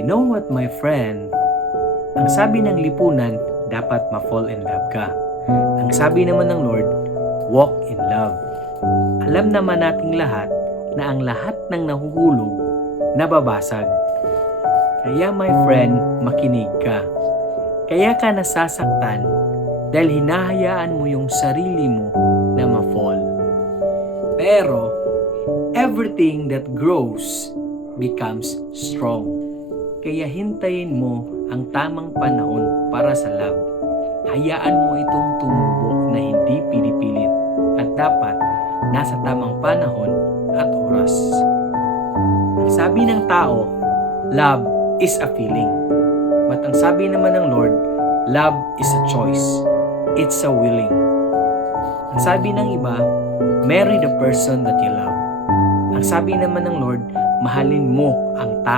You know what, my friend? Ang sabi ng lipunan, dapat ma-fall in love ka. Ang sabi naman ng Lord, walk in love. Alam naman nating lahat na ang lahat ng nahuhulog, nababasag. Kaya my friend, makinig ka. Kaya ka nasasaktan dahil hinahayaan mo yung sarili mo na ma-fall. Pero, everything that grows becomes strong. Kaya hintayin mo ang tamang panahon para sa love. Hayaan mo itong tumubo na hindi pinipilit at dapat nasa tamang panahon at oras. Ang sabi ng tao, love is a feeling. But ang sabi naman ng Lord, love is a choice. It's a willing. Ang sabi ng iba, marry the person that you love. Ang sabi naman ng Lord, mahalin mo ang tao